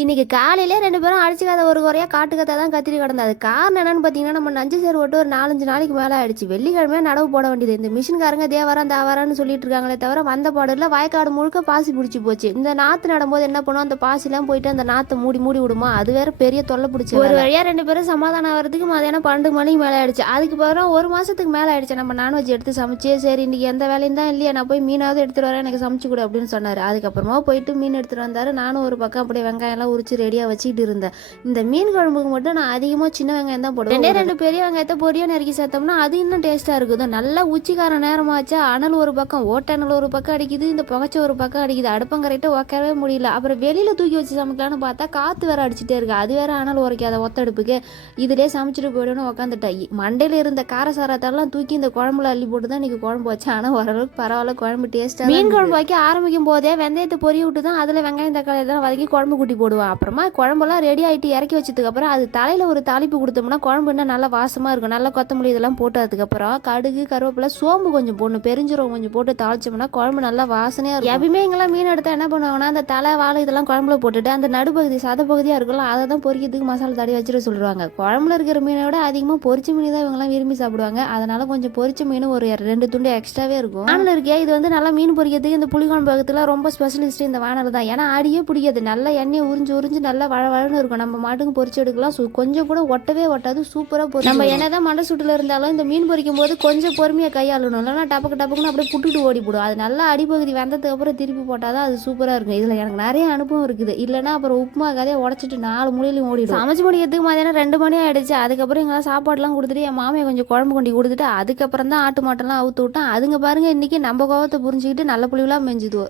இன்னைக்கு காலையிலே ரெண்டு பேரும் அடிச்சுக்காத ஒரு குறையா காட்டு கதை தான் கத்திரி கிடந்தது அது காரணம் என்னன்னு பார்த்தீங்கன்னா நம்ம நஞ்சு சேர் ஓட்டு ஒரு நாலஞ்சு நாளைக்கு மேலே ஆயிடுச்சு. வெள்ளிக்கிழமையா நடவு போட வேண்டியது. இந்த மிஷின்காரங்க தேவரம் தாவரான்னு சொல்லிட்டு இருக்காங்களே தவிர வந்த பாடல வயக்காடு முழுக்க பாசி பிடிச்சி போச்சு. இந்த நாற்று நடும்போது என்ன பண்ணுவோம் அந்த பாசிலாம் போயிட்டு அந்த நாற்றை மூடி மூடி விடுமா? அது வேற பெரிய தொல்லை பிடிச்சி ஒரு வழியா ரெண்டு பேரும் சமாதானம் ஆகிறதுக்கு மதியானம் பன்னெண்டு மணிக்கு மேலே ஆயிடுச்சு. அதுக்கு பிறகு ஒரு மாசத்துக்கு மேலே ஆயிடுச்சு. நம்ம நான்வெஜ் எடுத்து சமைச்சு சரி இன்னைக்கு எந்த வேலையும் தான் இல்லையா நான் போய் மீனாவது எடுத்துட்டு வரேன் எனக்கு சமைச்சு கொடு அப்படின்னு சொன்னாரு. அதுக்கப்புறமா போயிட்டு மீன் எடுத்துட்டு வந்தாரு. நானும் ஒரு பக்கம் அப்படியே வெங்காயம் எல்லாம் உரிச்சு ரெடியாக வச்சுக்கிட்டு இருந்தேன். இந்த மீன் குழம்புக்கு மட்டும் நான் அதிகமாக சின்ன வெங்காயம் தான் போடுவேன். ரெண்டே ரெண்டு பெரிய வெங்காயத்தை பொரியா நறுக்கி சேர்த்தோம்னா அது இன்னும் டேஸ்ட்டாக இருக்குது. நல்லா உச்சிக்கார நேரமாச்சா அனல் ஒரு பக்கம் ஓட்டனல் ஒரு பக்கம் அடிக்குது. இந்த புகைச்ச ஒரு பக்கம் அடிக்குது. அடுப்பம் கரெக்டாக உக்கவே முடியல. அப்புறம் வெளியில் தூக்கி வச்சு சமைக்கலாம்னு பார்த்தா காற்று வேற அடிச்சுட்டே இருக்கு. அது வேற அனல் உரைக்காத ஒத்தடுப்புக்கு. இதுலேயே சமைச்சிட்டு போயிடணும் உக்காந்துட்டேன். மண்டையில் இருந்த காரசாரத்தெல்லாம் தூக்கி இந்த குழம்புல அள்ளி போட்டு தான் இன்னைக்கு குழம்பு வச்சேன். ஆனால் ஓரளவுக்கு பரவாயில்ல. குழம்பு டேஸ்ட்டாக மீன் குழம்பு வைக்க ஆரம்பிக்கும் போதே வெந்தயத்தை பொரிய விட்டு தான் அதில் வெங்காயம் தக்காளி எல்லாம் வதக்கி குழம்பு கூட்டி போடுவேன் அப்புறமா குழம்பெல்லாம் ரெடி ஆகிட்டு இறக்கி வச்சதுக்கப்புறம் அது தலையில் ஒரு தாளிப்பு கொடுத்தோம்னா குழம்பு இன்னும் நல்லா வாசமாக இருக்கும். நல்லா கொத்தமல்லி இதெல்லாம் போட்டு அதுக்கப்புறம் கடுகு கருவேப்பிலை சோம்பு கொஞ்சம் போடணும். பெருஞ்சீரகம் கொஞ்சம் போட்டு தாளிச்சோம்னா குழம்பு நல்லா வாசனையாக இருக்கும். எப்பயுமே எங்கெல்லாம் மீன் எடுத்தால் என்ன பண்ணுவாங்கன்னா அந்த தலை வாழை இதெல்லாம் குழம்புல போட்டுட்டு அந்த நடுப்பகுதி சத பகுதியாக இருக்கும்ல அதை தான் பொரிக்கிறதுக்கு மசாலா தடி வச்சுட்டு சொல்லுவாங்க. குழம்புல இருக்கிற மீனை விட அதிகமாக பொரிச்ச மீன் தான் இவங்கெல்லாம் விரும்பி சாப்பிடுவாங்க. அதனால கொஞ்சம் பொரிச்ச மீன் ஒரு ரெண்டு துண்டு எக்ஸ்ட்ராவே இருக்கும். ஆனால் இருக்கே இது வந்து நல்லா மீன் பொரிக்கிறதுக்கு இந்த புளிக்குழம்பு பக்கத்தில் ரொம்ப ஸ்பெஷலிஸ்ட் இந்த வானல் தான். ஏன்னா அடியே பிடிக்காது. நல்லா எண்ணெய் உறிஞ்சு உறிஞ்சு நல்லா வள வளன்னு இருக்கும். நம்ம மாட்டுக்கு பொரிச்சு எடுக்கலாம். சு- கொஞ்சம் கூட ஒட்டவே ஒட்டாது. சூப்பராக பொரி நம்ம என்னதான் மண்டை சுட்டுல இருந்தாலும் இந்த மீன் பொரிக்கும் போது கொஞ்சம் பொறுமையாக கையாளணும். இல்லைன்னா டபக்கு டபக்குன்னு அப்படியே புட்டுட்டு ஓடி போடும். அது நல்லா அடிப்பகுதி வந்ததுக்கு அப்புறம் திருப்பி போட்டால் தான் அது சூப்பராக இருக்கும். இதில் எனக்கு நிறைய அனுபவம் இருக்குது. இல்லைன்னா அப்புறம் உப்புமா கதையை உடச்சிட்டு நாலு மூலையிலையும் ஓடிடும். சமைச்சு முடிக்கிறதுக்கு மதியானம் ரெண்டு மணி ஆயிடுச்சு. அதுக்கப்புறம் எங்களாம் சாப்பாடுலாம் கொடுத்துட்டு என் மாமியை கொஞ்சம் குழம்பு கொண்டு கொடுத்துட்டு அதுக்கப்புறம் தான் ஆட்டு மாட்டெல்லாம் அவுத்து விட்டேன். அதுங்க பாருங்க இன்னைக்கு நம்ம கோவத்தை புரிஞ்சுக்கிட்டு நல்ல புளிவெல்லாம் மெஞ்சுதுவோ